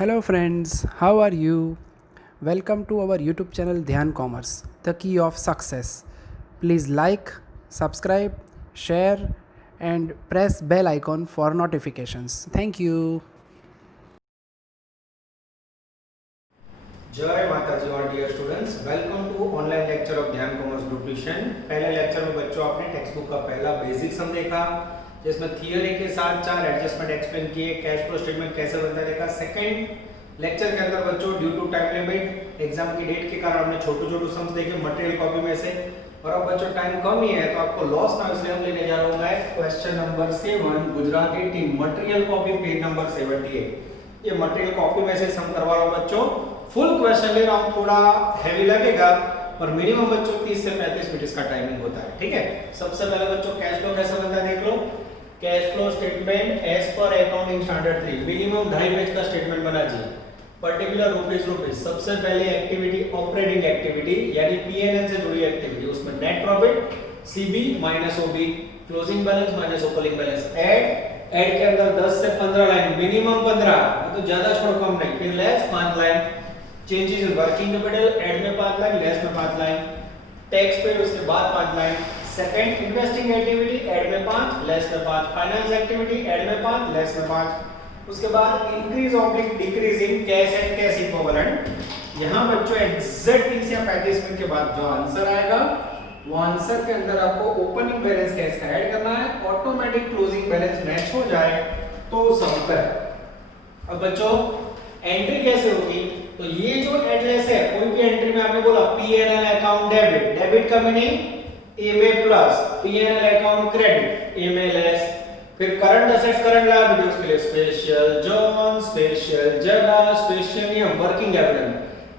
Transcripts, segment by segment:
Hello friends, how are you? Welcome to our YouTube channel Dhyan Commerce, the key of success. Please like, subscribe, share and press bell icon for notifications. Thank you. जय माता जी और dear students, welcome to online lecture of Dhyan commerce group tuition. पहले lecture में बच्चों आपने text book का पहला basic sum देखा, जिसमें थियरी के साथ 4 एडजस्टमेंट एक्सप्लेन किए, कैश फ्लो स्टेटमेंट कैसे बनता है देखा। सेकंड लेक्चर के अंदर बच्चों due to time limit exam की डेट के कारण हमने छोटे-छोटे सम्स देखे मटेरियल कॉपी में से, और अब बच्चों टाइम कम ही है तो आपको लॉस ना, इसलिए हम लेने जा रहा हूं मैं question number 7 Gujarati team material copy page number 78। ये मटेरियल कॉपी में से सम करवा रहा हूं बच्चों, फुल क्वेश्चन ले रहा हूं, थोड़ा हैवी लगेगा पर मिनिमम बच्चों 30 से 35 मिनट इसका टाइमिंग होता है, ठीक है। सबसे पहले बच्चों कैश फ्लो कैसे बनता है देख लो। Cash flow statement as per accounting standard 3 minimum 2.5 page का स्टेटमेंट बना चाहिए। पर्टिकुलर रुपीस सबसे पहले एक्टिविटी ऑपरेटिंग एक्टिविटी यानी पीएनएल से जुड़ी एक्टिविटी, उसमें net profit CB minus OB, closing balance minus opening balance, add के अंदर 10 से 15 लाइन, मिनिमम 15 तो ज्यादा छोड़ कम नहीं, फिर less 5 line, changes in working capital add में 5 लाइन, लेस में 5 लाइन, टैक्स पेड उसके बाद 5 line, second investing activity add में 5 लेस में 5, फाइनेंस एक्टिविटी ऐड में 5 लेस में 5, उसके बाद increase oblique decrease in cash and cash equivalent. यहां बच्चों एग्जैक्ट 30 या 35 मिनट के बाद जो आंसर आएगा वो आंसर के अंदर आपको ओपनिंग बैलेंस कैश का ऐड करना है, ऑटोमेटिक क्लोजिंग बैलेंस मैच हो जाए तो सम करें। अब बच्चों एंट्री कैसे होगी, तो ये जो एड्रेस है कोई भी एंट्री में आपने बोला पीएनएल अकाउंट डेबिट, डेबिट का मीनिंग ए में प्लस, पीएनएल अकाउंट क्रेडिट ए में लेस, फिर करंट असेट्स करंट लायबिलिटी उसके लिए स्पेशल जोन, स्पेशल जगह, स्पेशल नियम, वर्किंग कैपिटल,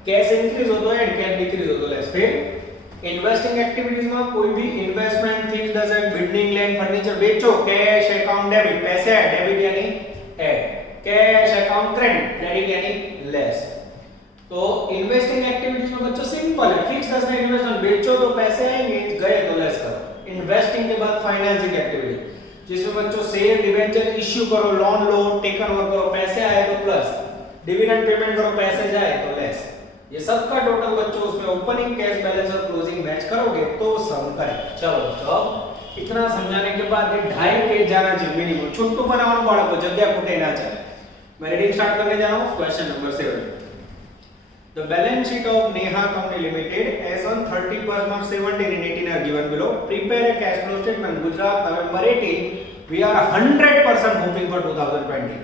कैश इंक्रीज हो तो ऐड, कैश डिक्रीज हो तो लेस। फिर इन्वेस्टिंग एक्टिविटीज में कोई भी investment, fixed asset, building, land, furniture बेचो, कैश अकाउंट डेबिट, पैसे है, डेबिट यानी add, cash account credit, credit यानी लेस। तो इन्वेस्टिंग एक्टिविटीज में बच्चों सिंपल है, फिक्स्ड एसेट इन्वेस्टमेंट बेचो तो पैसे आएंगे, गए तो लेस करो। इन्वेस्टिंग के बाद फाइनेंसिंग एक्टिविटी जिसमें बच्चों शेयर डिवेंचर इश्यू करो, लोन लो, टेकन ओवर करो, पैसे आए तो प्लस, डिविडेंड पेमेंट करो, पैसे जाए तो लेस। ये सब का टोटल बच्चों उसमें ओपनिंग कैश बैलेंस और क्लोजिंग मैच करोगे तो सम करें। चलो तो इतना समझाने के बाद ये 2.5 पेज जाना चाहिए मिनिमम, छुट्टू बनावવાનું બાળકો जगह ખૂટે ના ચાલે। मैं रीडिंग स्टार्ट करने जा रहा हूं question number 7। The balance sheet of Neha Company Limited as on 31st March 17 and 18 are given below. Prepare a cash flow statement. Gujarat November 18. We are 100% hoping for 2020.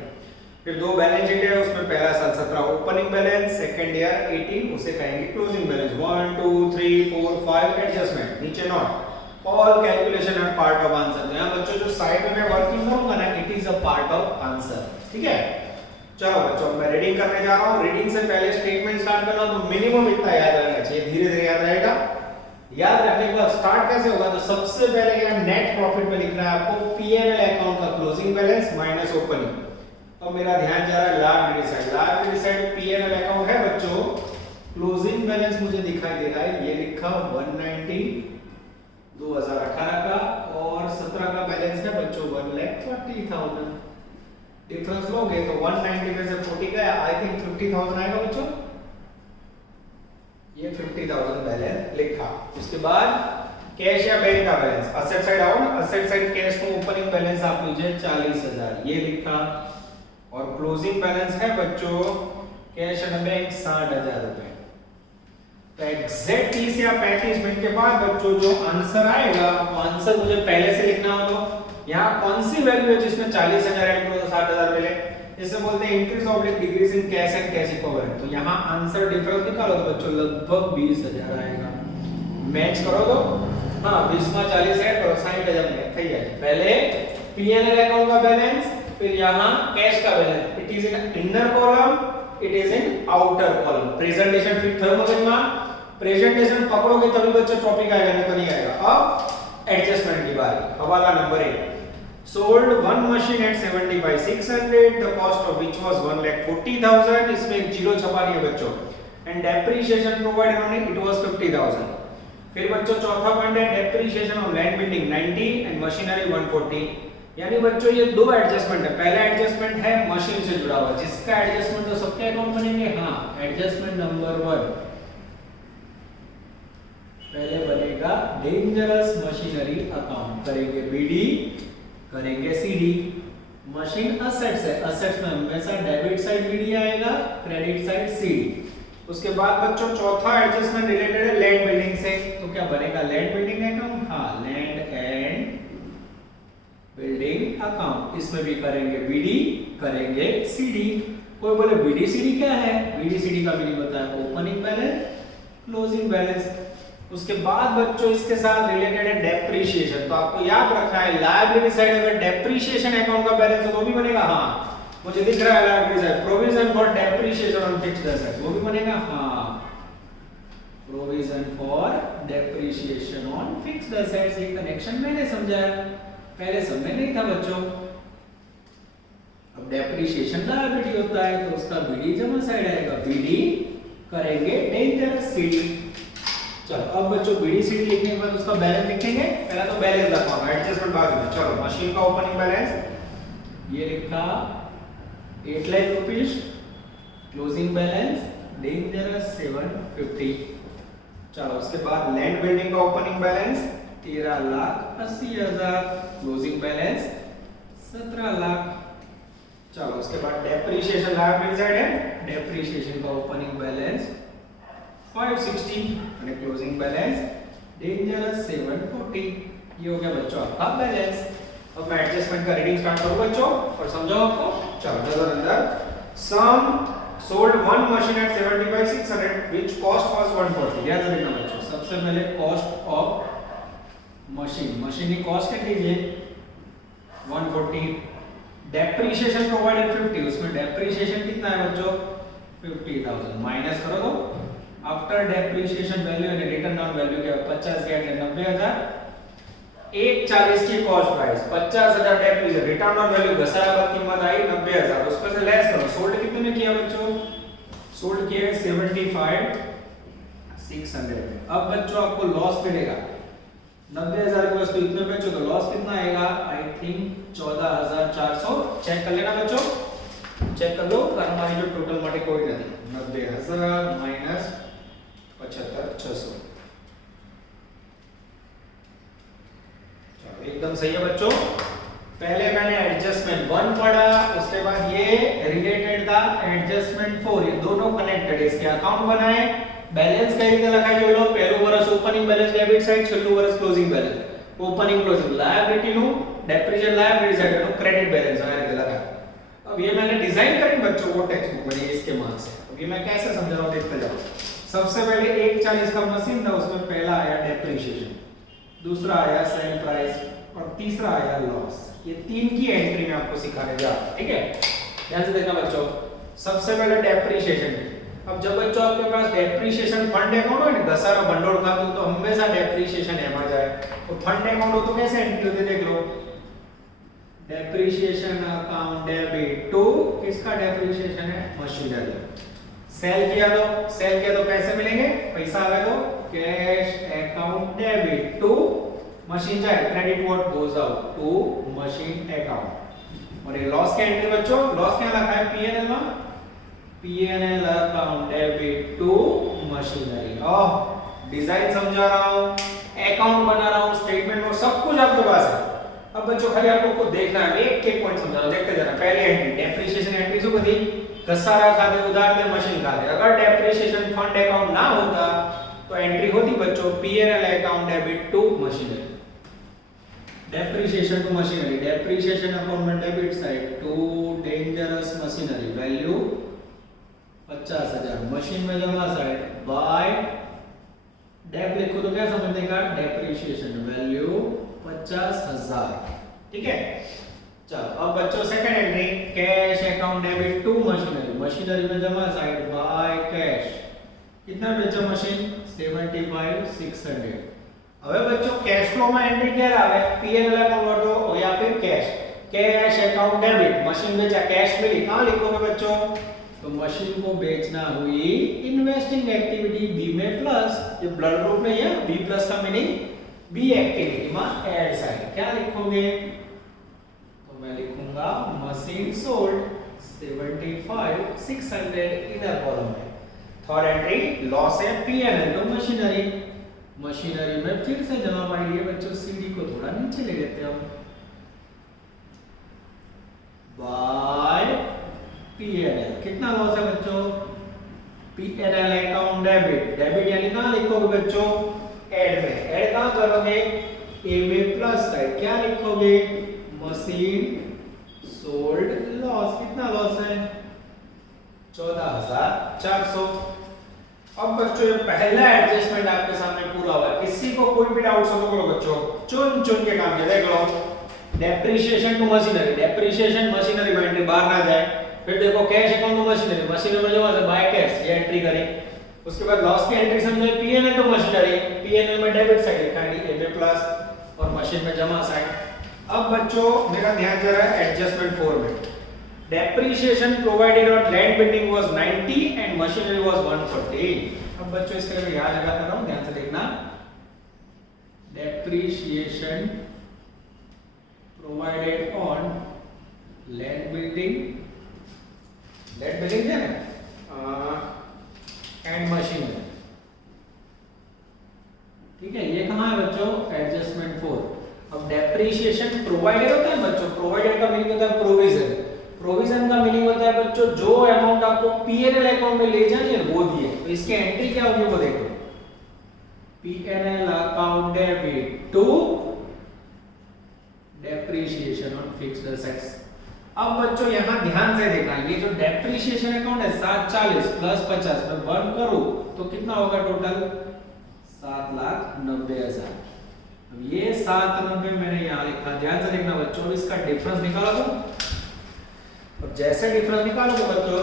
फिर दो बैलेंस शीट है, उसमें पहला साल 17 ओपनिंग बैलेंस, सेकंड ईयर 18 उसे कहेंगे closing balance. 1 2 3 4 5 adjustment, नीचे note all calculation are part of answer. यहां बच्चों जो साइड में वर्किंग करूंगा ना, it is a part of answer, ठीक है। चलो बच्चों मैं रीडिंग करने जा रहा हूं। रीडिंग से पहले स्टेटमेंट स्टार्ट करना तो मिनिमम इतना याद रहना चाहिए, धीरे धीरे याद रहेगा। याद रखने के बाद स्टार्ट कैसे होगा, तो सबसे पहले क्या नेट प्रॉफिट में लिखना है आपको पीएनएल अकाउंट का क्लोजिंग बैलेंस माइनस ओपनिंग। तो मेरा ध्यान जा रहा है liability side, liability side PNL account है बच्चों, क्लोजिंग बैलेंस मुझे दिखाई दे रहा है, ये लिखा 190 2018 का, और 17 का बैलेंस है बच्चों 1,40,000। डिफरेंस लोगे तो 190 में से 40 गया, आई थिंक 50,000 आएगा बच्चों, ये 50,000 बैलेंस लिखा। उसके बाद कैश या बैंक का बैलेंस, असेट साइड आओ ना, असेट साइड कैश को ओपनिंग बैलेंस आप लीजिए 40,000 ये लिखा, और क्लोजिंग बैलेंस है बच्चों कैश एंड बैंक 60,000 रुपए। तो एग्जैक्ट 30 या 35 मिनट के बाद बच्चों जो आंसर आएगा वो आंसर मुझे पहले से लिखना हो, तो यहाँ कौन सी वैल्यू है जिसमें 40,000 ऐड करो तो 60,000 मिले, इसे बोलते हैं increase oblique decrease in cash and cash equivalent. तो यहाँ आंसर डिफरेंस निकालो तो बच्चों लगभग 20,000 आएगा। मैच करो तो हाँ 20 में 40 ऐड करो 60,000 मिले, થઈ જાય। पहले पीएनएल अकाउंट का बैलेंस, फिर यहाँ कैश का balance, it is in inner column, it is in outer column. Presentation fit થયો મગજમાં, प्रेजेंटेशन पकड़ोगे तभी बच्चों टॉपिक आएगा, नहीं तो नहीं आएगा। अब एडजस्टमेंट की बारी, हवाला number 1। sold one machine at 75,600, the cost of which was 1,40,000, इसमें एक जीरो छपा दिया बच्चों, and depreciation provided on it was 50,000। फिर बच्चों चौथा पॉइंट है depreciation on land building 90 and machinery 140, यानी बच्चों ये दो एडजस्टमेंट है। पहला एडजस्टमेंट है मशीन से जुड़ा हुआ, जिसका एडजस्टमेंट तो सबके अकाउंट बनेंगे। हाँ, एडजस्टमेंट नंबर 1 पहले बनेगा डेंजरस मशीनरी अकाउंट, करेंगे बीडी, करेंगे सीडी। मशीन असेट्स है, असेट्स में हमेशा डेबिट साइड बीडी आएगा, क्रेडिट साइड सीडी। उसके बाद बच्चों चौथा एडजस्टमेंट रिलेटेड है लैंड बिल्डिंग से, तो क्या बनेगा लैंड बिल्डिंग अकाउंट। हाँ, लैंड एंड बिल्डिंग अकाउंट, इसमें भी करेंगे बीडी, करेंगे सीडी। कोई बोले बीडी सीडी क्या है, बीडी सीडी का मीनिंग होता है ओपनिंग बैलेंस, क्लोजिंग बैलेंस। उसके बाद बच्चों इसके साथ रिलेटेड है डेप्रिसिएशन, तो आपको याद रखना है लायबिलिटी साइड अगर डेप्रिसिएशन अकाउंट का बैलेंस हो तो भी बनेगा। हाँ, मुझे दिख रहा है liability side, provision for depreciation on fixed assets, वो भी बनेगा। हाँ, provision for depreciation on fixed assets, ये कनेक्शन मैंने समझाया, पहले समझ नहीं था बच्चों। अब डेप्रिसिएशन लायबिलिटी होता है तो उसका बीडी जमा साइड आएगा, बीडी करेंगे डेंजरस सीडी। चलो अब बच्चों बीडी सीडी लिखने के बाद उसका बैलेंस लिखेंगे। पहला तो बैलेंस लिखवाना, एडजस्टमेंट बाद में। चलो मशीन का ओपनिंग बैलेंस ये लिखा 8 lakh rupees, closing balance dangerous 750। चलो उसके बाद लैंड बिल्डिंग का opening balance 13,80,000, closing balance 17 lakh. चलो उसके बाद डेप्रिसिएशन लायबिलिटी साइड है, डेप्रिसिएशन का ओपनिंग बैलेंस 560 और क्लोजिंग बैलेंस डेंजरस 740। ये हो गया बच्चों आपका बैलेंस। अब मैं एडजस्टमेंट का रीडिंग स्टार्ट करूं बच्चों और समझाओ आपको। चलो नजर अंदर, some sold one machine at 75,600 which cost was 140। ध्यान से देखना बच्चों, सबसे पहले कॉस्ट ऑफ मशीन, मशीन की कॉस्ट कितनी है 140। डेप्रिसिएशन प्रोवाइडेड 50, उसमें डेप्रिसिएशन कितना है बच्चों 50,000, माइनस करो तो after depreciation value and return on value क्या 50 गया 90,000। 140 की cost price 50,000 depreciation, return on value घसाया बाद कीमत आई 90,000, उसमें से लेस करो। सोल्ड कितने में किया बच्चों, सोल्ड किया 75,600 में। अब बच्चों आपको लॉस मिलेगा 90,000 की वस्तु इतने बेचो तो लॉस कितना आएगा, आई थिंक 14,400। चेक कर लेना बच्चों, चेक कर लो, कारण हमारी जो टोटल माटे कोई नहीं, 90,000 माइनस 75,600। चलो एकदम सही है बच्चों। पहले मैंने एडजस्टमेंट 1 पढ़ा, उसके बाद ये रिलेटेड था एडजस्टमेंट 4, ये दोनों कनेक्टेड है। इसके अकाउंट बनाए, बैलेंस कई રીતે લખાય જોઈ લો। પહેલું વર્ષ ઓપનિંગ બેલેન્સ ડેબિટ સાઈડ, છેલ્લું વર્ષ closing balance opening closing, liability નું डेप्रिसिएशन लायबिलिटी साइड નું क्रेडिट बैलेंस आ રીતે લખાય। अब ये मैंने डिजाइन करें बच्चों वो टेक्स्ट बुक में, इसके मार्क्स है। अब ये मैं कैसे समझा रहा हूं देखते जाओ। सबसे पहले 140 का मशीन था, उसमें पहला आया डेप्रिसिएशन, दूसरा आया सेल प्राइस और तीसरा आया लॉस। ये तीन की एंट्री में आपको सिखाने जा रहा हूं, ठीक है। ध्यान से देखना बच्चों। सबसे पहले डेप्रिसिएशन। अब जब बच्चों आपके पास डेप्रिसिएशन फंड अकाउंट हो ना, घसारा भंडोळ खातु, तो हमेशा डेप्रिसिएशन एमा जाए। तो फंड अकाउंट हो तो कैसे एंट्री होती है देख लो, डेप्रिसिएशन अकाउंट डेबिट टू, किसका डेप्रिसिएशन है मशीनरी। सेल किया तो पैसे मिलेंगे, पैसा आवे तो cash account debit to machine जाए, credit what goes out to machine account. और ये लॉस की एंट्री बच्चों, लॉस क्या लिखा है पीएनएल में, PNL account debit to machinery. Oh design समझा रहा हूं, अकाउंट बना रहा हूं, स्टेटमेंट और सब कुछ आपके पास है। अब बच्चों खाली आप लोग को देखना है, एक एक पॉइंट समझा रहा हूं, देखते जाना। पहली एंट्री डेप्रिसिएशन एंट्री શું બધી घसारा खाते उधार दे मशीन खाते। अगर डेप्रिसिएशन फंड अकाउंट ना होता तो एंट्री होती बच्चों PNL account debit to machinery, depreciation to machinery, depreciation account में debit side to dangerous machinery, value 50,000, machine में जमा साइड बाय डेप लिखो तो क्या समझने का डेप्रिसिएशन वैल्यू 50,000, ठीक है। चलो अब बच्चों second entry cash account debit to machinery, machinery में जमा साइड बाय कैश, कितना बेचा मशीन 75,600। હવે बच्चों कैश फ्लो में एंट्री क्या आवे पीएनएल अकाउंट हो या फिर कैश अकाउंट डेबिट, मशीन बेचा कैश मिली, कहां लिखोगे बच्चों, तो मशीन को बेचना हुई इन्वेस्टिंग एक्टिविटी बी में प्लस, ये ब्लड ग्रुप नहीं है, बी प्लस का मीनिंग बी एक्टिविटी में ऐड साइड क्या लिखोगे तो मैं लिखूंगा मशीन सोल्ड 75,600 इनर कॉलम में। थर्ड एंट्री लॉस है पीएनएल तो मशीनरी में फिर से जमा पाई लिए बच्चों, सीडी को थोड़ा नीचे ले लेते हैं हम, बाय पीएनएल। कितना लॉस है बच्चों? पीएनएल अकाउंट डेबिट यानी कहां लिखोगे बच्चों? एड में। एड कहां करोगे? ए में प्लस साइड। क्या लिखोगे? Machine sold loss. कितना लॉस है? 14,400। अब बच्चों ये पहला एडजस्टमेंट आपके सामने पूरा हुआ। किसी को कोई भी डाउट्स हो तो बोलो बच्चों, चुन चुन के काम किया। देख लो, depreciation to machinery, depreciation machinery में एंट्री बाहर ना जाए। फिर देखो cash account to machinery, machinery में जो है बाय कैश ये एंट्री करें। उसके बाद लॉस की एंट्री समझो पीएनएल टू मशीनरी, पीएनएल में डेबिट साइड लिखा है ए में प्लस और मशीन में जमा साइड। अब बच्चों मेरा ध्यान जा रहा है एडजस्टमेंट 4 में। Depreciation provided on land building was 90 and machinery was 140. अब बच्चों इसके लिए यहाँ लगाता रहा हूँ, ध्यान से देखना। Depreciation provided on land building है ना, and machinery। ठीक है, ये कहाँ है बच्चों? एडजस्टमेंट 4। अब डेप्रिसिएशन प्रोवाइडेड होता है बच्चों, प्रोवाइडेड का मीनिंग होता है प्रोविजन। प्रोविजन का मीनिंग होता है बच्चों जो अमाउंट आपको पीएनएल अकाउंट में ले जानी है वो दिए। तो इसकी एंट्री क्या होगी वो देखो, PNL account debit to depreciation on fixed assets. अब बच्चों यहां ध्यान से देखना, ये जो डेप्रिसिएशन अकाउंट है 740 प्लस 50 में बर्न करूं तो कितना होगा टोटल? 7,90,000। अब ये 790 मैंने यहां लिखा, ध्यान से देखना बच्चों। इसका डिफरेंस निकाला तो, अब जैसे डिफरेंस निकालोगे बच्चों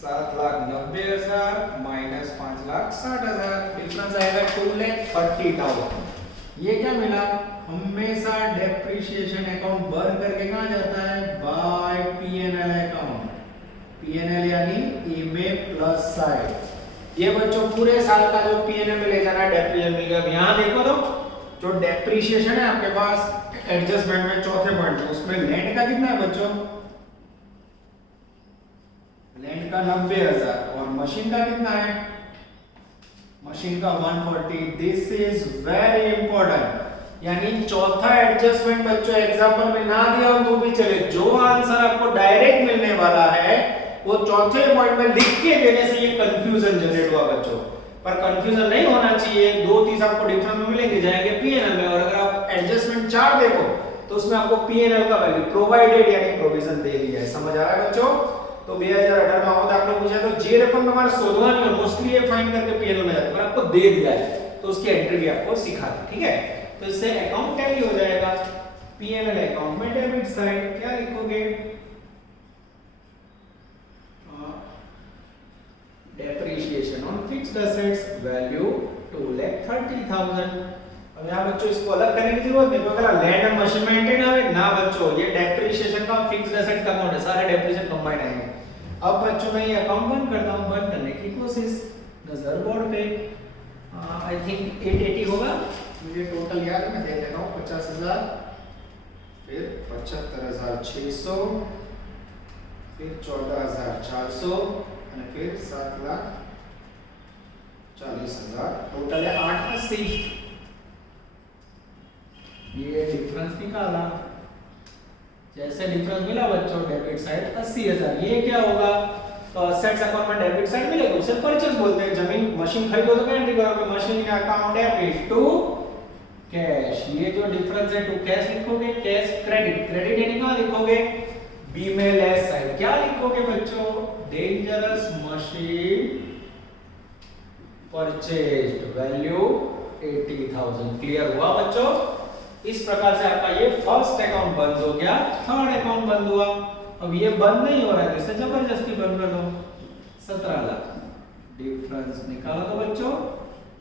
7,90,000 माइनस 5,60,000, डिफरेंस आएगा 2,30,000। ये क्या मिला? हमेशा डेप्रिसिएशन अकाउंट बर्न करके कहां जाता है? Bye PNL account. पीएनएल यानी ई में प्लस साइड। ये बच्चों पूरे साल का जो पीएनएल में ले जाना है डेप्रिसिएशन मिल गया। यहां देखो तो जो डेप्रिसिएशन है आपके पास एडजस्टमेंट में चौथे पॉइंट, उसमें लैंड का कितना है बच्चों? लैंड का 90,000 और मशीन का कितना है? मशीन का 140। This is very important. यानी चौथा एडजस्टमेंट बच्चों एग्जांपल में ना दिया हो तो भी चले, जो आंसर आपको डायरेक्ट मिलने वाला है वो चौथे पॉइंट में लिख के देने से ये कंफ्यूजन जनरेट हुआ बच्चों। पर कंफ्यूजन नहीं होना चाहिए। 2-3 आपको डिफरेंस में मिलेंगे, जाएंगे पीएनएल में। और अगर आप एडजस्टमेंट 4 देखो तो उसमें आपको पीएनएल का वैल्यू प्रोवाइडेड यानी प्रोविजन दे दिया है। समझ आ रहा है बच्चों? तो 2018 में आओ दाखला पूछा तो जे रकम हमारा शोधवानी है, मोस्टली ये फाइंड करके पीएनएल में जाता है, पर आपको दे दिया है तो उसकी एंट्री भी आपको सिखा दी। ठीक है, तो इससे अकाउंट टैली हो जाएगा। पीएनएल अकाउंट में डेबिट साइड क्या लिखोगे? Depreciation on fixed assets value 2,30,000। अब यहाँ बच्चों इसको अलग करने की जरूरत नहीं, अगर लैंड और मशीन में एंट्री ना आए ना बच्चों, ये डेप्रिसिएशन का फिक्स्ड एसेट का अकाउंट है, सारे डेप्रिसिएशन कंबाइन आएंगे। अब बच्चों मैं ये अकाउंट बंद करता हूं, बंद करने की कोशिश। नजर बोर्ड पे आई थिंक 880 होगा, मुझे टोटल याद है, मैं देख लेता हूं। 50,000, फिर 75,600, फिर 14,400 और फिर 7,40,000, टोटल है 880। ये डिफरेंस निकाला, जैसे डिफरेंस मिला बच्चों डेबिट साइड 80,000। ये क्या होगा? तो असेट्स अकाउंट में डेबिट साइड मिलेगा, उसे परचेज बोलते हैं। जमीन मशीन खरीदो तो क्या एंट्री करोगे? Machine account debit to cash. ये जो डिफरेंस है टू कैश लिखोगे, कैश क्रेडिट। क्रेडिट यानी कहां लिखोगे? बी में लेस साइड। क्या लिखोगे बच्चों? Dangerous machine purchased value 80,000। Clear हुआ बच्चों? इस प्रकार से आपका ये फर्स्ट अकाउंट बंद हो गया, थर्ड अकाउंट बंद हुआ। अब ये बंद नहीं हो रहा है, इसे जबरदस्ती बंद कर दो। 17 लाख डिफरेंस निकालो तो बच्चों,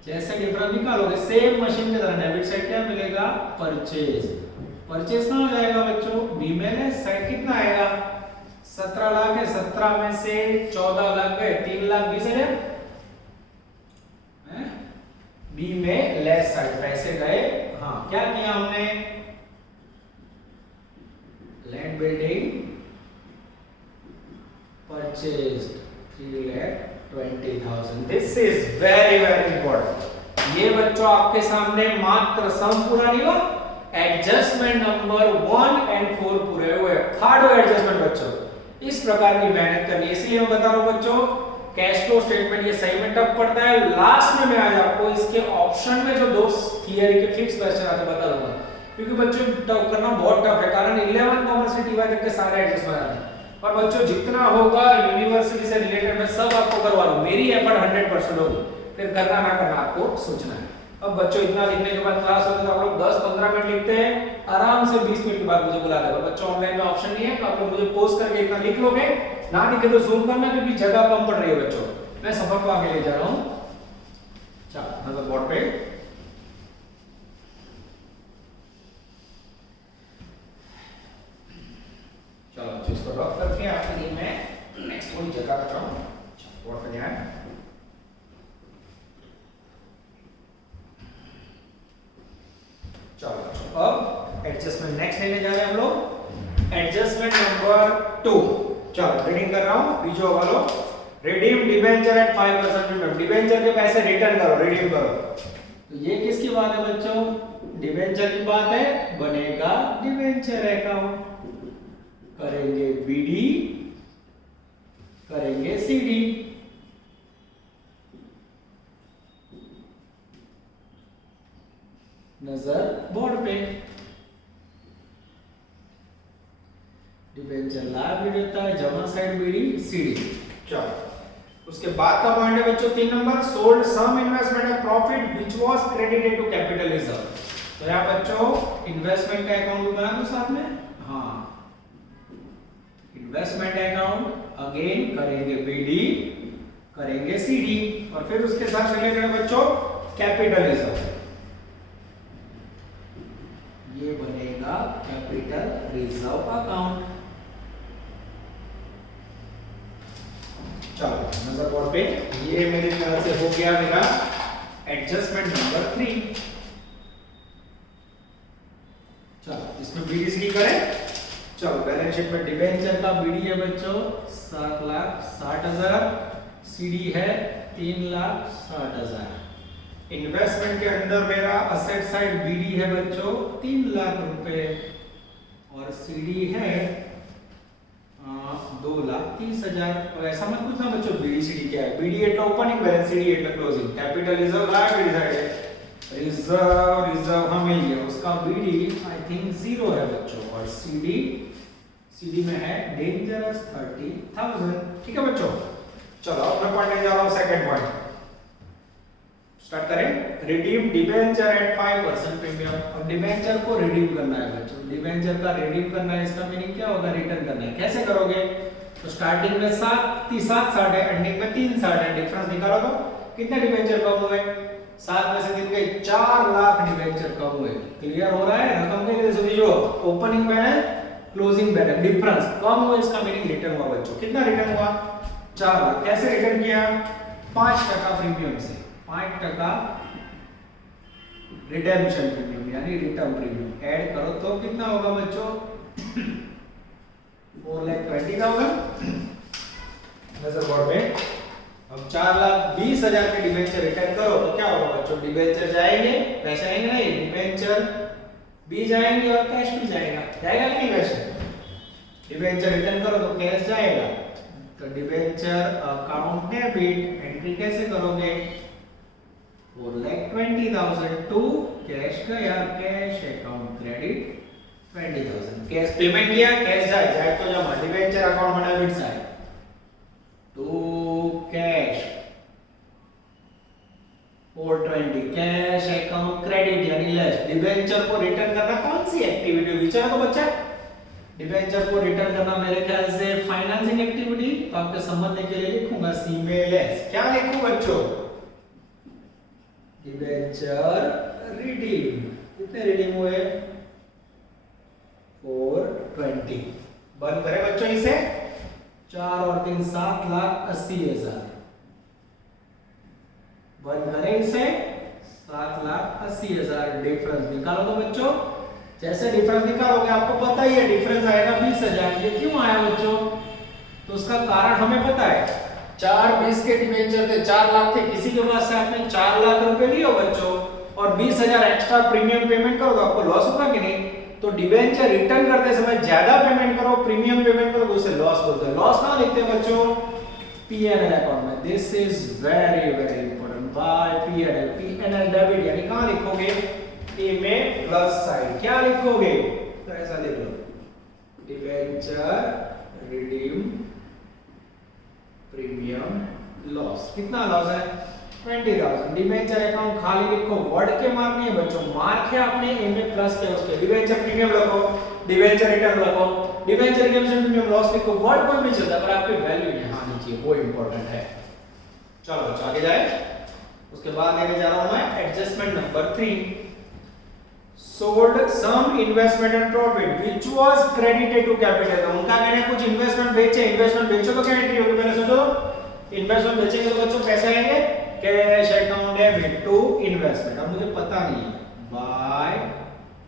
जैसे डिफरेंस निकालोगे सेम मशीन की तरह डेबिट साइड क्या मिलेगा? परचेज। परचेज कहां हो जाएगा बच्चों? बी में लेस साइड। कितना आएगा? 17 लाख है, 17 में से 14 लाख गए, 3,20,000 है। बी में लेस साइड पैसे गए। हाँ, क्या किया हमने? Very important. ये बच्चों आपके सामने मात्र सम पूरा नहीं हुआ, एडजस्टमेंट नंबर 1 और 4 पूरे हुए। थर्ड एडजस्टमेंट बच्चों इस प्रकार की मेहनत करनी है, इसलिए मैं बता रहा हूं बच्चों कैश फ्लो स्टेटमेंट ये सही में टफ पड़ता है। लास्ट में मैं आज आपको इसके ऑप्शन में जो दो थियरी के फिक्स क्वेश्चन आते बता दूंगा, क्योंकि बच्चों टफ करना बहुत टफ है, कारण 11 कॉमर्स से टीवाई तक के सारे एडजस्टमेंट आते हैं। और बच्चों जितना होगा यूनिवर्सिटी से रिलेटेड मैं सब आपको करवा लूं, मेरी एफर्ट 100% होगी, फिर करना ना करना आपको सोचना है। अब बच्चों इतना लिखने के बाद क्लास होता है तो आप लोग 10-15 मिनट लिखते हैं, आराम से 20 मिनट के बाद मुझे बुला देगा। बच्चों ऑनलाइन में ऑप्शन नहीं है, तो आप लोग मुझे पोस्ट करके इतना लिख लोगे, ना लिखे तो जूम करना, क्योंकि जगह कम पड़ रही है बच्चों। मैं सफर को आगे ले जा रहा हूं। चलो नंबर बोर्ड पे चलो इसको ड्रॉप करके आपके लिए मैं नेक्स्ट कोई जगह कर रहा हूं। बोर्ड पे ध्यान। चलो अब एडजस्टमेंट नेक्स्ट लेने जा रहे हैं हम लोग, एडजस्टमेंट नंबर 2। चलो रीडिंग कर रहा हूं, बीजो वालों। Redeem debenture at 5% premium, debenture के पैसे रिटर्न करो, रिडीम करो। तो ये किसकी बात है बच्चों? डिबेंचर की बात है। बनेगा डिबेंचर अकाउंट, करेंगे बीडी, करेंगे सीडी। नजर बोर्ड पे। डिबेंचर लायबिलिटी होता है, जमा साइड बीडी सीडी। चलो उसके बाद का पॉइंट है बच्चों 3 number, sold some investment and profit which was credited to capital reserve. तो यहां बच्चों इन्वेस्टमेंट का अकाउंट बना दो साथ में। हां इन्वेस्टमेंट अकाउंट, अगेन करेंगे बीडी, करेंगे सीडी, और फिर उसके साथ रिलेटेड है बच्चों कैपिटल रिजर्व। ये बनेगा कैपिटल रिजर्व अकाउंट। चलो नजर बोर्ड पे, ये मेरे ख्याल से हो गया मेरा एडजस्टमेंट नंबर 3। चलो इसमें बीडी सीडी करें। चलो बैलेंस शीट में डिबेंचर का बीडी है बच्चों 7,60,000, सीडी है 3,60,000। इन्वेस्टमेंट के अंदर मेरा असेट साइड बीडी है बच्चों 3 लाख रुपए, और सीडी है 2,30,000। और ऐसा मत पूछना बच्चों बीडी सीडी क्या है, BD at opening balance, CD at closing. Capital reserve liability side है, रिजर्व हाँ मिल गया, उसका बीडी आई थिंक 0 है बच्चों, और सीडी में है डेंजरस 30,000। ठीक है बच्चों। चलो अब मैं पढ़ने जा रहा हूं सेकंड पॉइंट, स्टार्ट करें। Redeem debenture at 5% premium. अब डिबेंचर को रिडीम करना है बच्चों, डिबेंचर का रिडीम करना है, इसका मीनिंग क्या होगा? रिटर्न करना है। कैसे करोगे? तो स्टार्टिंग में 7,60 है, एंडिंग में 3,60 है, डिफरेंस निकालो तो कितने डिबेंचर कम हुए? 7 में से 3 गए, 4 लाख डिबेंचर कम हुए। क्लियर हो रहा है? रकम के लिए समझो, opening balance closing balance difference कम हुआ, इसका मीनिंग रिटर्न हुआ बच्चों। कितना रिटर्न हुआ? 4 लाख। कैसे रिटर्न किया? 5% प्रीमियम से, 5% रिडेम्पशन प्रीमियम यानी रिटर्न प्रीमियम ऐड करो तो कितना होगा बच्चों? 4,20,000। नजर बोर्ड पे। अब 4,20,000 के डिबेंचर रिटर्न करो तो क्या होगा बच्चों? डिबेंचर जाएंगे, पैसे आएंगे नहीं, डिबेंचर भी जाएंगे और कैश भी जाएगा। जाएगा कि नहीं वैसे? डिबेंचर रिटर्न करो तो कैश जाएगा, तो डिबेंचर अकाउंट डेबिट एंट्री कैसे करोगे? 4,20,000 टू कैश गया, cash account credit 20,000। Cash payment किया, कैश जाए तो जमा, डिबेंचर अकाउंट में debit side to cash 420 cash account credit यानी लेस। डिबेंचर को रिटर्न करना कौन सी एक्टिविटी विचारो तो बच्चा? डिबेंचर को रिटर्न करना मेरे ख्याल से फाइनेंसिंग एक्टिविटी। तो आपके समझने के लिए लिखूंगा सी में लेस। क्या लिखूं बच्चों? Debenture redeem. कितने रिडीम हुए? 420। बंद करें बच्चों इसे। 4 और 3 7,80,000। बंद करें इसे। 7,80,000 डिफरेंस निकालो तो बच्चों। जैसे डिफरेंस निकालोगे आपको पता ही है डिफरेंस आएगा 20,000। ये क्यों आया बच्चों? तो उसका कारण हमें पता है। 4/20 के डिबेंचर थे, 4 लाख थे, किसी के पास से आपने 4 लाख रुपए लिए हो बच्चों और 20,000 एक्स्ट्रा प्रीमियम पेमेंट करो तो आपको लॉस होगा कि नहीं? तो डिबेंचर रिटर्न करते समय ज्यादा पेमेंट करो, प्रीमियम पेमेंट करो तो उसे लॉस बोलते हैं। लॉस कहां लिखते हैं बच्चों? P&L अकाउंट में। This is very very important. By P&L debit यानी कहां लिखोगे? ए में प्लस साइड। क्या लिखोगे? तो ऐसा लिख लो, डिबेंचर रिडीम प्रीमियम लॉस। कितना लॉस है? 20,000। डिबेंचर अकाउंट खाली लिखो, वर्ड के मार्क नहीं है बच्चों, मार्क है आपने ए में प्लस के उसके। डिबेंचर प्रीमियम लिखो, डिबेंचर रिटर्न लिखो, डिबेंचर रिडेम्पशन प्रीमियम लॉस लिखो, वर्ड कोई भी चलता है पर आपकी वैल्यू यहां आनी चाहिए, वो इंपॉर्टेंट है। चलो बच्चों आगे जाए। उसके बाद लेने जा रहा हूं मैं adjustment number 3। sold some investment and profit which was credited to capital। तो उनका कहना है कुछ इन्वेस्टमेंट बेचे, इन्वेस्टमेंट बेचो तो क्या एंट्री होगी? पहले सोचो, इन्वेस्टमेंट बेचेंगे तो बच्चों पैसे आएंगे cash account debit to investment. अब मुझे पता नहीं है बाय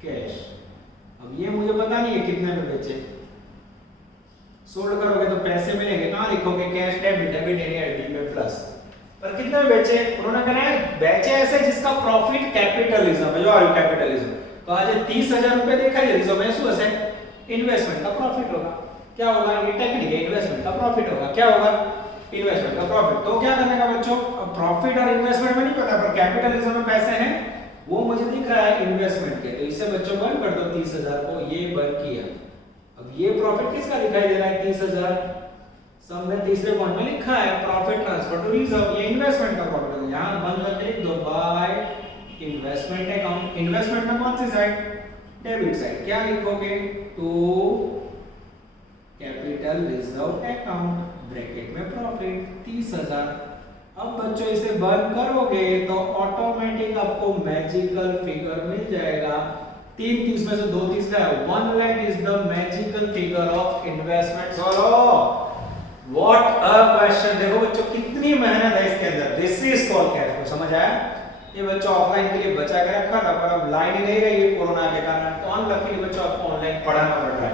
कैश, अब ये मुझे पता नहीं है कितने में बेचे। सोल्ड करोगे तो पैसे मिलेंगे, कहां लिखोगे? कैश डेबिट, डेबिट एडी में प्लस। पर कितने में बेचे? उन्होंने कहना है बेचे ऐसे जिसका प्रॉफिट कैपिटलिज्म है, जो आर कैपिटलिज्म। तो आज 30,000 रुपए देखा है रिजर्व में सो इन्वेस्टमेंट का प्रॉफिट होगा। क्या होगा? ये टेक्निक है, इन्वेस्टमेंट का प्रॉफिट होगा। क्या होगा? इन्वेस्टमेंट का प्रॉफिट। तो क्या करने का बच्चों? अब प्रॉफिट और इन्वेस्टमेंट में नहीं पता, पर कैपिटलिज्म में पैसे हैं वो मुझे दिख रहा है इन्वेस्टमेंट के। तो इसे बच्चों बंद कर दो 30,000 को, ये बंद किया। अब ये प्रॉफिट किसका दिखाई दे रहा है? 30,000। हमने तीसरे पॉइंट में लिखा है प्रॉफिट ट्रांसफर टू रिजर्व, ये इन्वेस्टमेंट का प्रॉफिट है। यहां बंद करके लिख दो बाय इन्वेस्टमेंट अकाउंट। इन्वेस्टमेंट में कौन सी साइड? Debit side. क्या लिखोगे? To capital reserve account bracket में प्रॉफिट 30,000। अब बच्चों इसे बंद करोगे तो ऑटोमेटिक आपको मैजिकल फिगर मिल जाएगा। 3 30 में से 2 30 का है, 1 lakh is the magical figure of investment. Solve. What a question. देखो बच्चों कितनी मेहनत है इसके अंदर। This is called cash flow. समझ आया? ये बच्चों ऑफलाइन के लिए बचा के रखा था, पर अब लाइन ही नहीं रही है कोरोना के कारण, तो अनलकीली बच्चों आपको ऑनलाइन पढ़ाना पड़ रहा है।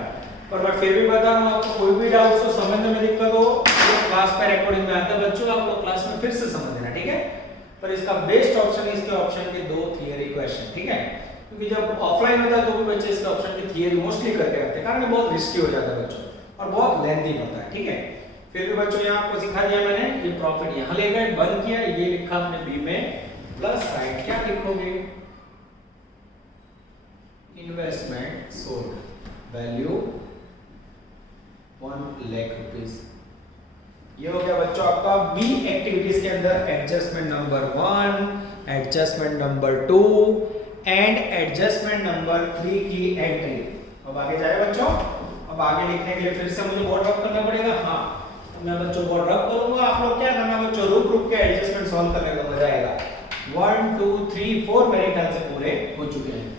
पर मैं फिर भी बता रहा हूं, आपको कोई भी डाउट हो, समझने में दिक्कत हो, तो क्लास पे रिकॉर्डिंग में आता है बच्चों, आप लोग क्लास में फिर से समझ लेना, ठीक है? पर इसका बेस्ट ऑप्शन है इसके ऑप्शन के 2 थियरी क्वेश्चन, ठीक है? क्योंकि जब ऑफलाइन होता है तो भी बच्चे इसके ऑप्शन की थियरी मोस्टली करके रखते हैं, कारण ये बहुत रिस्की हो जाता है बच्चों और बहुत लेंथी होता है, ठीक है? फिर भी बच्चों यहाँ आपको सिखा दिया मैंने, ये प्रॉफिट यहाँ ले गए, बंद किया, ये लिखा आपने बी में प्लस साइड। क्या लिखोगे? Investment sold value 1 lakh rupees. ये हो गया बच्चों आपका बी एक्टिविटीज के अंदर adjustment number 1, adjustment number 2 and adjustment number 3 की एंट्री। अब आगे जाए बच्चों। अब आगे लिखने के लिए फिर से मुझे बोर्ड रब करना पड़ेगा। हाँ, मैं बच्चों बोर्ड रब करूंगा, आप लोग क्या करना बच्चों, रुक रुक के एडजस्टमेंट सॉल्व करने का मजा आएगा। 1 2 3 4 मेरे ख्याल से पूरे हो चुके हैं।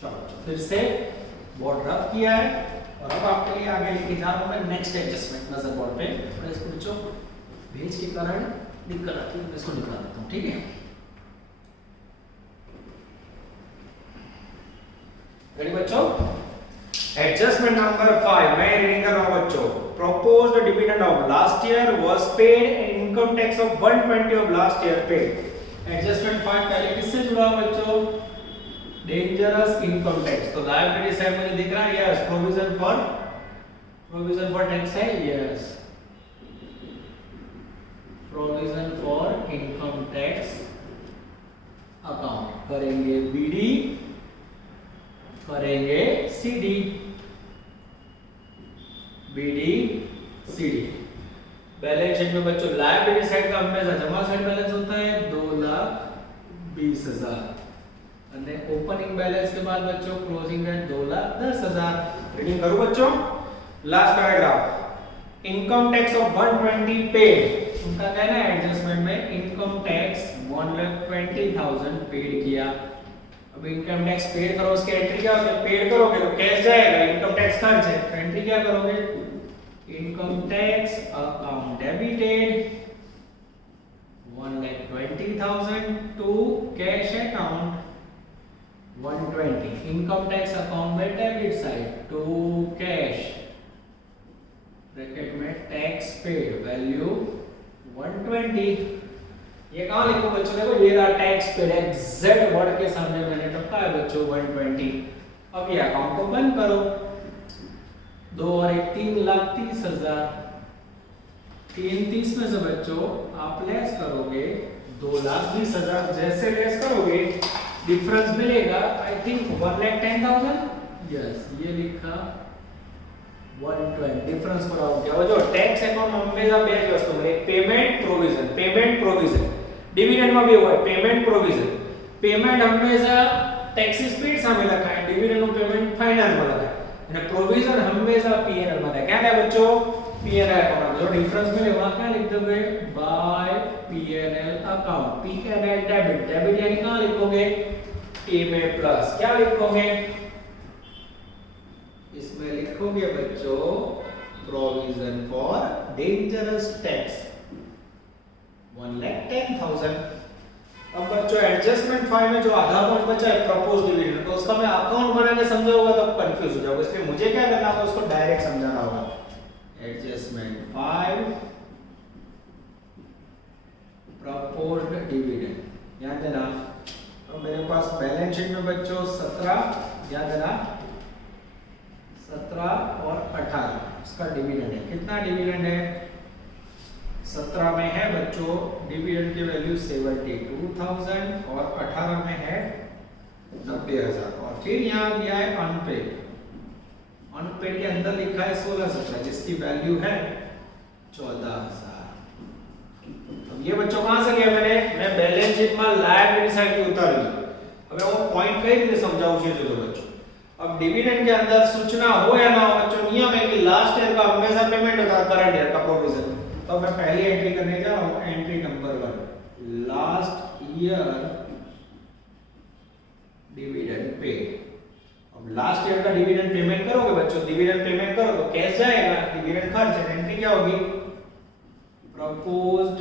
चलो फिर से बोर्ड रब किया है और अब आपके लिए आगे लेके जा रहा हूं मैं नेक्स्ट एडजस्टमेंट नजर बोर्ड पे। और इसको बच्चों भेज के कारण दिक्कत आती है, मैं इसको निकाल देता हूं, ठीक है? रेडी बच्चों? एडजस्टमेंट नंबर 5 मैं रीडिंग कर रहा हूं बच्चों। Proposed dividend of last year was paid and income tax of 120 of last year paid. Adjustment 5 पहले किससे जुड़ा है बच्चों? Dangerous income tax. तो लायबिलिटी साइड मुझे दिख रहा है, यस, प्रोविजन फॉर टैक्स है, yes, provision for income tax account. करेंगे बीडी, करेंगे CD, BD CD. Balance sheet में बच्चों लायबिलिटी साइड का हमेशा जमा साइड बैलेंस होता है 2,20,000 અને ओपनिंग बैलेंस के बाद बच्चों क्लोजिंग है 2,10,000। रीडिंग करूं बच्चों? Last paragraph. Income tax of 120 paid. उनका कहना है एडजस्टमेंट में इनकम टैक्स 1,20,000 पेड किया। अब इनकम टैक्स पेड करो, उसकी एंट्री क्या होगी? पेड करोगे तो कैश जाएगा, इनकम टैक्स खर्च है, तो एंट्री क्या करोगे? Income tax account debited 1,20,000 to cash account 120 income tax account में debit side to cash bracket में टैक्स पेड वैल्यू 120। ये कहाँ लिखो बच्चों, देखो ये रहा टैक्स पेड, एग्जैक्ट वर्ड के सामने मैंने टपका है बच्चों 120। अब ये अकाउंट को बंद करो, 2 और 1 3,30,000, 330 में से बच्चों आप लेस करोगे 2,20,000, जैसे लेस करोगे डिफरेंस मिलेगा आई थिंक 1,10,000। यस, ये लिखा 120 डिफरेंस पर आउट क्या हो जो टैक्स अकाउंट में हमेशा બે જ વસ્તુ મળે, पेमेंट प्रोविजन डिविडेंड में भी हुआ है पेमेंट प्रोविजन। पेमेंट हमेशा टैक्सेस पेड साમે લખાય, डिविडेंड નું पेमेंट फाइनेंस में લખાય અને प्रोविजन हमेशा पीएनएल में થાય। क्या है बच्चों, पीएनएल अकाउंट जो डिफरेंस मिले वहां क्या लिख दोगे by PNL account, PNL debit यानी कहां लिखोगे ए में प्लस, क्या लिखोगे इसमें लिखोगे बच्चों प्रोविजन फॉर डेंजरस टैक्स 1,10,000। अब बच्चों एडजस्टमेंट फाइल में जो आधा पॉइंट बचा है प्रपोज डिविडेंड, तो उसका मैं अकाउंट बना के समझाऊंगा तो कंफ्यूज हो जाओगे, इसलिए मुझे क्या करना होगा उसको डायरेक्ट समझाना होगा। एडजस्टमेंट फाइल प्रपोज्ड डिविडेंड, ध्यान देना। तो मेरे पास बैलेंस शीट में बच्चों 17, ध्यान देना 17 और 18 इसका डिविडेंड है। कितना डिविडेंड है, 17 में है बच्चों डिविडेंड की वैल्यू 72,000 और 18 में है 90,000। और फिर यहाँ दिया है अनपेड के अंदर लिखा है 16,17 जिसकी वैल्यू है 14,000। अब ये बच्चों कहां से लिया मैं बैलेंस शीट में लायबिलिटी साइड की उतार ली। अब वो पॉइंट कई રીતે समझाऊं છે જો बच्चों। अब डिविडेंड के अंदर सूचना हो या ना हो बच्चों, नियम है कि लास्ट ईयर का हमेशा पेमेंट होता है करंट ईयर का प्रोविजन। तो मैं पहली एंट्री करने जा रहा हूं, entry number 1 last year dividend paid. अब लास्ट ईयर का डिविडेंड पेमेंट करोगे बच्चों, डिविडेंड पेमेंट करो तो कैश जाएगा, डिविडेंड खर्च है, एंट्री क्या होगी proposed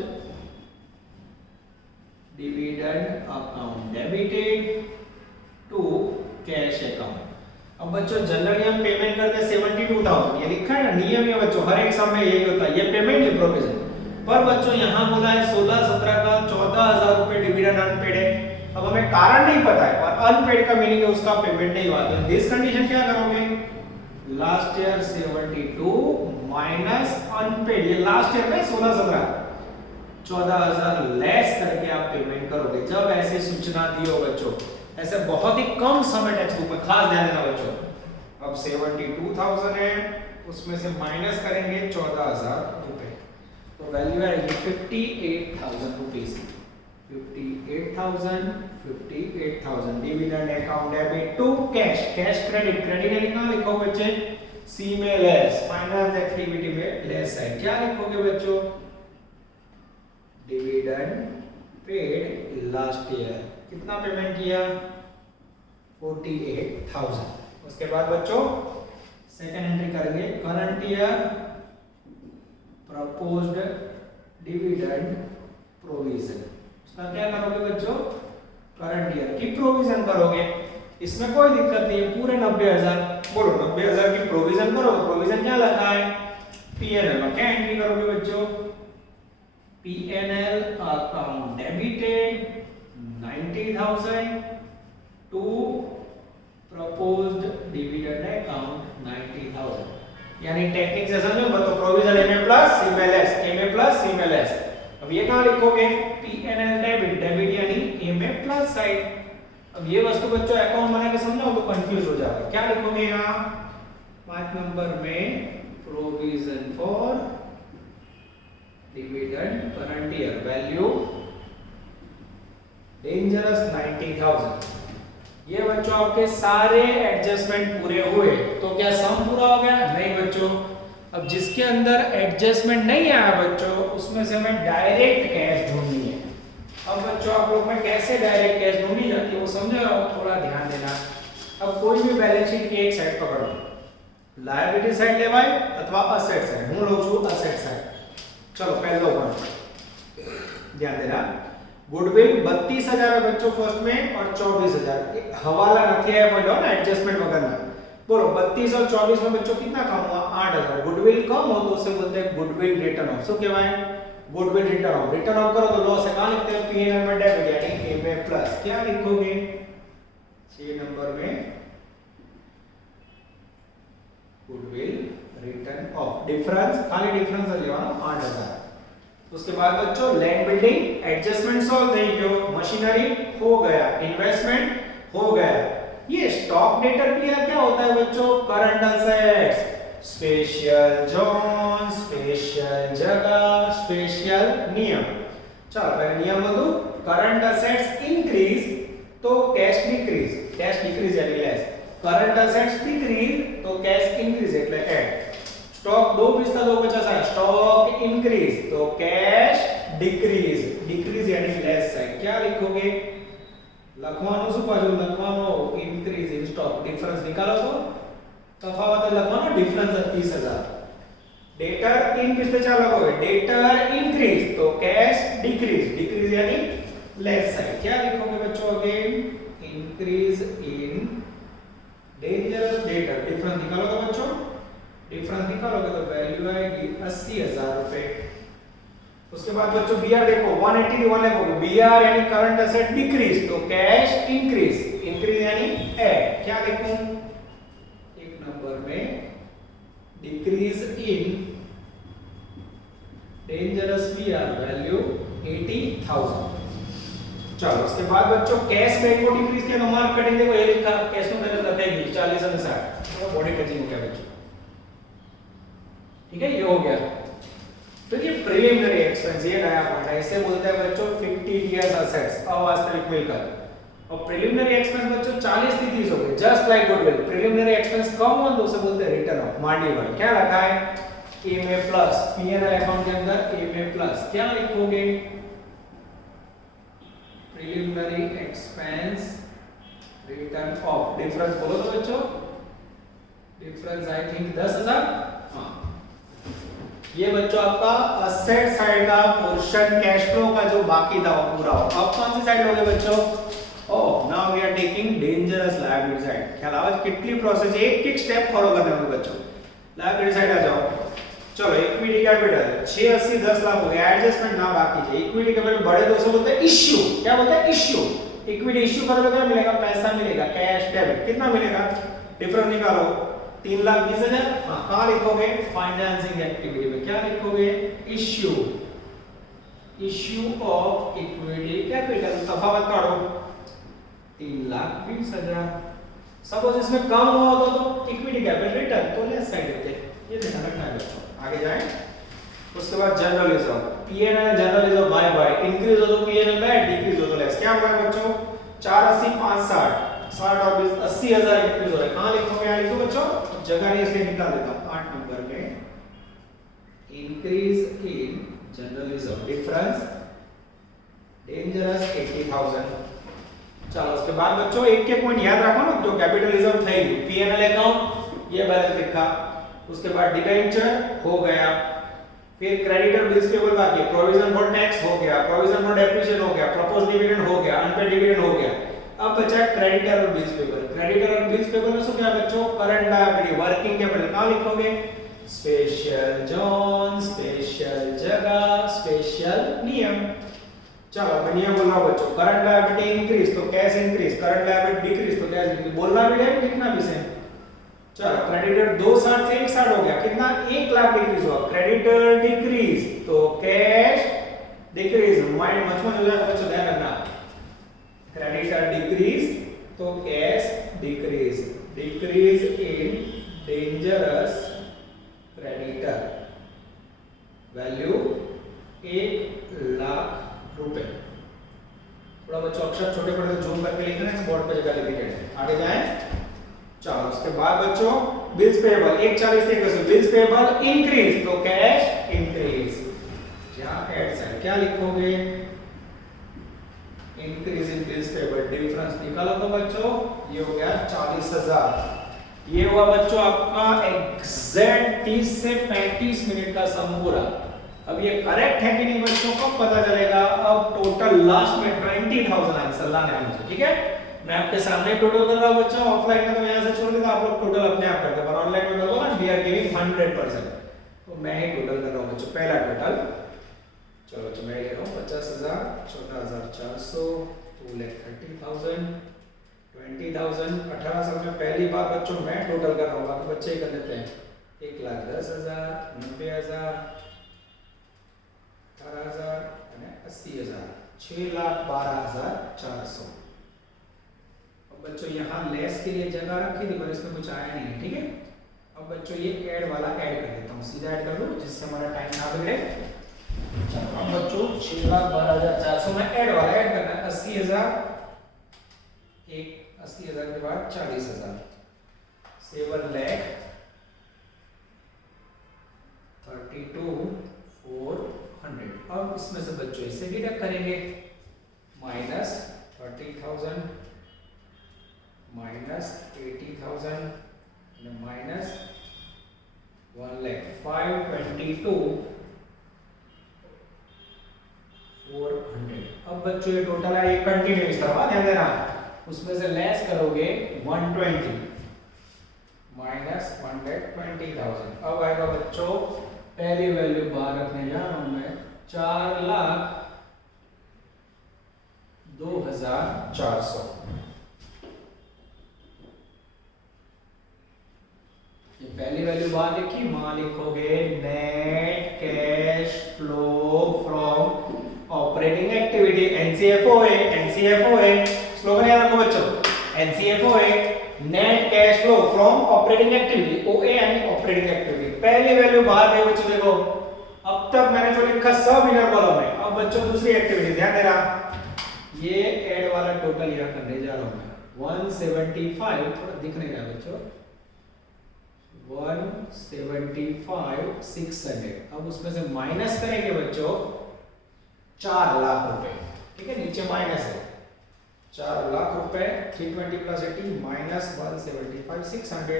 dividend account debited to cash account. अब बच्चों जनरली हम पेमेंट करते हैं 72,000, ये लिखा है ना नियम है बच्चों, हर एक समय यही होता है, ये पेमेंट है प्रोविजन। पर बच्चों यहाँ बोला है 16-17 का 14,000 रुपए डिविडेंड अनपेड है। अब हमें कारण नहीं पता है और अनपेड का मीनिंग है उसका पेमेंट नहीं हुआ, तो दिस कंडीशन क्या करोगे लास्ट ईयर 72 माइनस अनपेड, ये लास्ट ईयर में 16-17 14,000 लेस करके आप पेमेंट करोगे जब ऐसी सूचना दी हो बच्चों। ऐसे बहुत ही कम समय टेक्स्ट बुक में, खास ध्यान देना बच्चों। अब 72,000 है, उसमें से माइनस करेंगे 14,000 रुपए, तो वैल्यू आएगी 58,000 rupees. 58,000 dividend account debit to cash credit यानी कहां लिखो बच्चे सी में लेस, फाइनेंस एक्टिविटी में लेस है। क्या लिखोगे बच्चों डिविडेंड पेड लास्ट ईयर, कितना पेमेंट किया 48,000। उसके बाद बच्चों सेकंड एंट्री करेंगे current year proposed dividend provision, उसका क्या करोगे बच्चों करंट ईयर की प्रोविजन करोगे, इसमें कोई दिक्कत नहीं है, पूरे 90,000 बोलो 90,000 की प्रोविजन करो। प्रोविजन क्या लगा है पीएनएल में, क्या एंट्री करोगे बच्चों PNL account debited 90,000 to proposed dividend account 90,000, यानी टेक्निक से समझो तो प्रोविजन ए में प्लस सी में लेस, ए में प्लस सी में लेस। अब ये कहां लिखोगे पीएनएल डेबिट यानी ए में प्लस साइड। अब ये वस्तु बच्चों अकाउंट बना के समझाओ तो कंफ्यूज हो जाओगे। क्या लिखोगे यहां 5 नंबर में provision for dividend current year value dangerous 90,000। ये बच्चों आपके सारे एडजस्टमेंट पूरे हुए, तो क्या सम पूरा हो गया नहीं बच्चों। अब जिसके अंदर एडजस्टमेंट नहीं आया बच्चों उसमें से हमें डायरेक्ट कैश ढूंढनी है। अब बच्चों आप लोग में कैसे डायरेक्ट कैश ढूंढी जाती है वो समझ रहा हूं, थोड़ा ध्यान देना। अब कोई भी बैलेंस शीट की एक साइड पकड़ो, लायबिलिटी साइड लेवाय अथवा असेट साइड, હું લઉં છું અસેટ સાइड। चलो पहला पॉइंट ध्यान देना, गुडविल 32,000 है बच्चों फर्स्ट में और 24,000 हवाला नहीं आया बोलो ना एडजस्टमेंट वगैरह ना बोलो 32 और 24 में बच्चों कितना कम हुआ 8,000 गुडविल कम हो तो उसे बोलते हैं गुडविल रिटर्न ऑफ सो क्या है गुडविल रिटर्न ऑफ करो तो लॉस है कहां लिखते हैं पीएनएल में डेबिट यानी ए में प्लस क्या लिखोगे 6 नंबर में गुडविल रिटर्न ऑफ डिफरेंस खाली डिफरेंस लेवानो 8,000 उसके बाद बच्चों लैंड बिल्डिंग एडजस्टमेंट सॉल्व થઈ ગયો मशीनरी हो गया इन्वेस्टमेंट हो गया ये स्टॉक डेटर पीआर क्या होता है बच्चों current assets special zone special जगह स्पेशल नियम चलो पहले नियम बोलूं करंट असेट्स इंक्रीज तो कैश डिक्रीज यानी लेस करंट असेट्स डिक्रीज तो कैश इंक्रीज એટલે એડ स्टॉक 250 है स्टॉक इंक्रीज तो कैश डिक्रीज यानी लेस साइड क्या लिखोगे લખવાનું શું પાછું લખવાનો ઇન્ક્રીઝ ઇન સ્ટોક ડિફરન્સ निकालो तो તફાવત લખવાનો ડિફરન્સ 30,000 डेटर इन किस पे क्या लगोगे डेटर इंक्रीज तो कैश डिक्रीज यानी लेस साइड क्या लिखोगे बच्चों again increase in dangerous debtor difference निकालो तो बच्चों डिफरेंस निकालोगे तो वैल्यू आएगी 80,000 रुपए उसके बाद बच्चों बीआर देखो 180 वन लिखोगे बीआर यानी करंट एसेट डिक्रीज तो कैश इंक्रीज यानी ऐड क्या लिखूं एक नंबर में decrease in dangerous BR value 80,000 चलो उसके बाद बच्चों कैश बैंक को डिक्रीज किया तो मार्क कटिंग देखो ये लिखा कैश में वैल्यू रखेगी 40 और 60 तो बॉडी कटिंग हो गया बच्चों ठीक है ये हो गया फिर ये प्रिलिमिनरी एक्सपेंस ये नया पॉइंट है इसे बोलते हैं बच्चों फिक्टिशियस असेट्स अवास्तविक मिलकत और प्रिलिमिनरी एक्सपेंस बच्चों 40 थी 30 हो गए just like goodwill preliminary expense कम हो तो उसे बोलते हैं रिटर्न ऑफ मांडी वाली क्या रखा है ए में प्लस पीएनएल अकाउंट के अंदर ए में प्लस क्या लिखोगे preliminary expense return of difference बोलो तो बच्चों डिफरेंस आई थिंक 10,000 हां ये बच्चों आपका असेट साइड का पोर्शन कैश फ्लो का जो बाकी था वो पूरा हो अब कौन सी साइड लोगे बच्चों oh now we are taking dangerous liability side ख्याल आवाज कितनी प्रोसेस एक स्टेप फॉलो करने होंगे बच्चों लायबिलिटी साइड आ जाओ चलो इक्विटी कैपिटल 680 10 लाख हो गया एडजस्टमेंट ना बाकी है इक्विटी कैपिटल बड़े दोस्तों बोलते हैं इश्यू क्या बोलते हैं इश्यू इक्विटी इश्यू करोगे क्या मिलेगा पैसा मिलेगा कैश डेबिट कितना मिलेगा डिफरेंस निकालो 3,20,000 हां कहां लिखोगे फाइनेंसिंग एक्टिविटी में क्या लिखोगे इश्यू ऑफ इक्विटी कैपिटल तफावत काढो 3,20,000 सपोज इसमें कम हुआ होता तो इक्विटी कैपिटल रिटर्न तो लेस साइड देते ये ध्यान रखना है बच्चों आगे जाएं उसके बाद journalism PNL journalism by increase हो तो पीएनएल में डिक्रीज हो तो लेस क्या होगा बच्चों 480 560 60 और 20 80,000 इंक्रीज हो रहा है कहां लिखोगे यहाँ लिखो बच्चों जगह नहीं इसलिए निकाल देता हूं 8 नंबर में increase in journalism difference dangerous 80,000 चलो उसके बाद बच्चों एक के पॉइंट याद रखो ना जो कैपिटलिज्म थे पीएनएल अकाउंट ये बैलेंस लिखा उसके बाद डिबेंचर हो गया फिर क्रेडिटर बिल्स पेबल बाकी प्रोविजन फॉर टैक्स हो गया प्रोविजन फॉर डेप्रिसिएशन हो गया प्रपोज्ड डिविडेंड हो गया अनपेड डिविडेंड हो गया अब बचा क्रेडिटर और बिल्स पेबल क्रेडिटर और बिल्स पेबल में क्या बच्चों करंट लायबिलिटी वर्किंग कैपिटल कहां लिखोगे स्पेशल जोन स्पेशल जगह स्पेशल नियम चलो मैं नियम बोल रहा हूं बच्चों करंट लायबिलिटी इंक्रीज तो cash increase current liability decrease तो कैश डिक्रीज बोलना भी है लिखना भी सेम चलो क्रेडिटर 260 से 160 हो गया कितना 1 लाख डिक्रीज हुआ क्रेडिटर डिक्रीज तो कैश डिक्रीज माइंड मच हो जाएगा बच्चों ध्यान रखना क्रेडिटर डिक्रीज तो cash decrease in dangerous creditor value 1 lakh रुपए थोड़ा बच्चों अक्षर छोटे पड़े तो जूम करके लिखना है बोर्ड पे जगह लिख देना आगे जाएं चलो उसके बाद बच्चों बिल्स पेएबल 140 से 120 बिल्स पेएबल इंक्रीज तो कैश इंक्रीज क्या ऐड साइड क्या लिखोगे increase in bills payable difference निकालो तो बच्चों ये हो गया 40,000 ये हुआ बच्चों आपका एग्जैक्ट 30 से 35 मिनट का सम पूरा अब ये करेक्ट है कि नहीं बच्चों को पता चलेगा अब टोटल लास्ट में 20,000 आंसर लाने हैं मुझे, ठीक है। मैं आपके सामने टोटल कर रहा हूं बच्चों, ऑफलाइन में तो मैं ऐसे छोड़ देता, आप लोग टोटल अपने आप करते, पर ऑनलाइन में करो ना, वी आर गिविंग 100%, तो मैं ही टोटल कर रहा हूं बच्चों। पहला टोटल, चलो बच्चों मैं ले रहा हूं 50,000, 14,400, 2,30,000, 20,000, 18 साल में पहली बार बच्चों मैं टोटल कर रहा हूं, बाकी बच्चे ही कर लेते हैं। 1,10,000, 90,000, 18,000 અને 80,000, 6,12,400। अब बच्चों यहाँ लेस के लिए जगह रखी थी पर इसमें कुछ आया नहीं है, ठीक है। अब बच्चों ये ऐड वाला ऐड कर देता हूँ, सीधा ऐड कर लो जिससे हमारा टाइम ना बिगड़े। चलो अब बच्चों 6,12,400 में ऐड वाला ऐड करना है। 80,000, एक 80,000 के बाद 40,000, 7,32,400। अब इसमें से बच्चों इसे डिडक्ट करेंगे, माइनस 30,000, माइनस 80,000, माइनस 1,05,22,400। अब बच्चों ये टोटल है, ये कंटिन्यू इस तरह ध्यान देना, उसमें से लेस करोगे 120 माइनस 120,000। अब आएगा बच्चों पहली वैल्यू बाहर रखने जा रहा हूं मैं, 4,02,400। ये पहली वैल्यू बाहर लिखी, वहां लिखोगे net cash flow from operating activity, NCFO है, एनसीएफओ है, स्लोगन याद रखो बच्चों, एनसीएफओ है net cash flow from operating activity, OA यानी ऑपरेटिंग एक्टिविटी। पहली वैल्यू बाहर गई बच्चों, देखो अब तक मैंने जो लिखा सब इनर कॉलम में। अब बच्चों दूसरी एक्टिविटी ध्यान देना, ये ऐड वाला टोटल यहां करने जा रहा हूं मैं, 175, थोड़ा दिख नहीं रहा बच्चों, 175,600। अब उसमें से माइनस करेंगे बच्चों 4 लाख रुपए, ठीक है, नीचे माइनस है, 4 लाख रुपए, 320 प्लस 80 माइनस 175,600।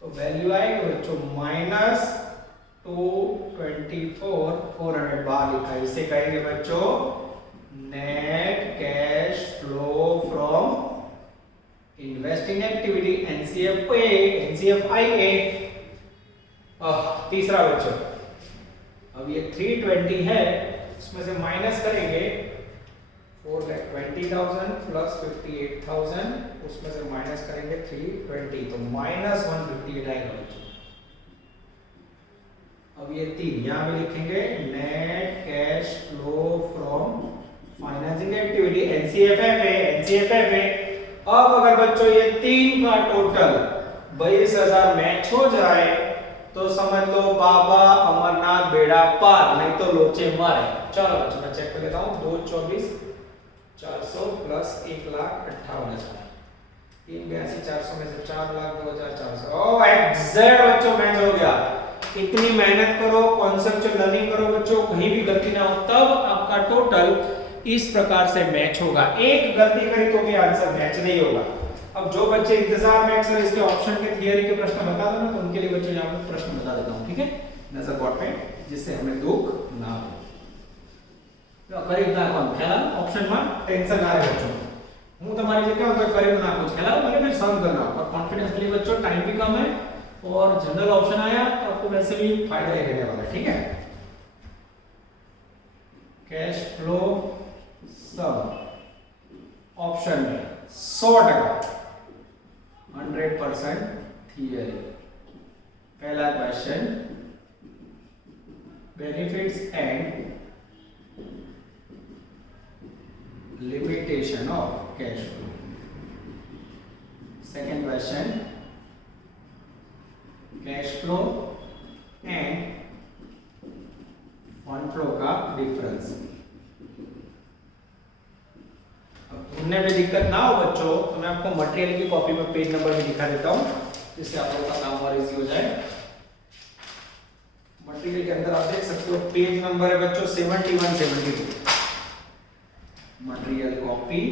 तो वैल्यू आएगी बच्चों माइनस 224,400 बाहर लिखा है। इसे कहेंगे बच्चों net cash flow from investing activity, NCFA, NCFIA. तीसरा बच्चों, अब ये 320 है, उसमें से माइनस करेंगे 4,20,000 प्लस 58,000, उसमें से माइनस करेंगे 320, तो माइनस 158 आएगा बच्चों। अब ये 3 यहां पे लिखेंगे net cash flow from financing activity, NCFF है, एनसीएफएफ है। अब अगर बच्चों ये 3 का टोटल 22,000 मैच हो जाए तो समझ लो बाबा अमरनाथ बेड़ा पार, नहीं तो लोचे मारे। चलो बच्चों मैं चेक कर लेता हूं, 224,400 प्लस 1,58,000, 382,400 में से 4,02,400। ओह एग्जैक्ट बच्चों मैच हो गया। इतनी मेहनत करो, कॉन्सेप्चुअल लर्निंग करो बच्चों, कहीं भी गलती ना हो, तब आपका टोटल इस प्रकार से मैच होगा। एक गलती करी तो भी आंसर मैच नहीं होगा। अब जो बच्चे इंतजार में अक्सर इसके ऑप्शन के थियरी के प्रश्न बता दो ना, तो उनके लिए बच्चों यहां पे प्रश्न बता देता हूं, ठीक है, नजर बोर्ड पे, जिससे हमें दुख ना हो। तो करीब ना कौन खेला ऑप्शन में टेंशन ना रहे बच्चों, હું તમારી જગ્યાએ કોઈ કરી નાખું ખેલાओ मतलब फिर सम करना, और कॉन्फिडेंस के लिए बच्चों टाइम भी कम है और जनरल ऑप्शन आया तो आपको वैसे भी फायदा ही रहने वाला है, ठीक है। कैश फ्लो सम ऑप्शन में 100% 100% थियरी। पहला question benefits and limitation of cash flow। second question cash flow and fund flow का डिफरेंस। अब ढूंढने में दिक्कत ना हो बच्चों तो मैं आपको मटेरियल की कॉपी में पेज नंबर भी दिखा देता हूं, जिससे आप लोगों का काम और इजी हो जाए। मटेरियल के अंदर आप देख सकते हो पेज नंबर है बच्चों 71 72, material copy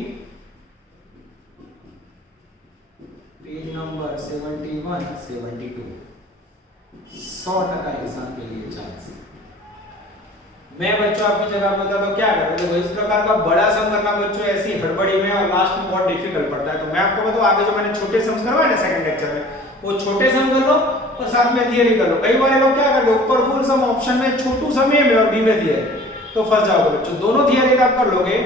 page number 71 72, 100% exam के लिए चांस। मैं बच्चों आपकी जगह बता तो क्या करते देखो इस प्रकार का बड़ा सम करना बच्चों ऐसी हड़बड़ी में और लास्ट में बहुत डिफिकल्ट पड़ता है। तो मैं आपको बताऊं आगे जो मैंने छोटे सम्स करवाए ना सेकंड लेक्चर में, वो छोटे सम कर लो और साथ में थियरी कर लो। कई बार लोग क्या करते हैं ऊपर फुल सम ऑप्शन में छोटू सम ए में और बी में थियरी, तो फंस जाओगे बच्चों। दोनों थियरी आप कर लोगे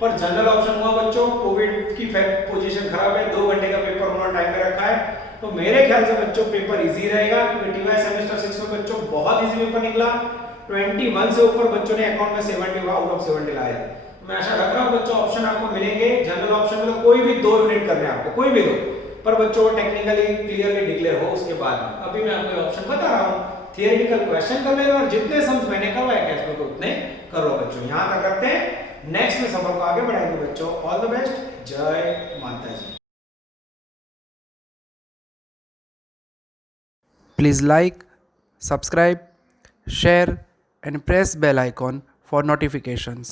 पर जनरल ऑप्शन हुआ बच्चों कोविड की पोजीशन खराब है, 2 घंटे का पेपर उन्होंने टाइम में रखा है, तो मेरे ख्याल से बच्चों पेपर इजी रहेगा क्योंकि टीवाई सेमेस्टर 6 में बच्चों बहुत इजी पेपर निकला। 21 से ऊपर बच्चों ने अकाउंट में 70 आउट ऑफ 70 लाए। मैं आशा रख रहा हूं बच्चों ऑप्शन आपको मिलेंगे। जनरल ऑप्शन में तो कोई भी 2 यूनिट करने आपको, कोई भी 2, पर बच्चों टेक्निकली क्लियरली डिक्लेयर हो उसके बाद में। अभी मैं आपको ऑप्शन बता रहा हूं, थियरेटिकल क्वेश्चन कर लेना और जितने सम्स मैंने करवाए कैश में उतने करो बच्चों। यहां तक करते हैं, नेक्स्ट में सफर को आगे बढ़ाएंगे बच्चों। ऑल द बेस्ट, जय माता जी। Please like, subscribe, share and press bell icon for notifications.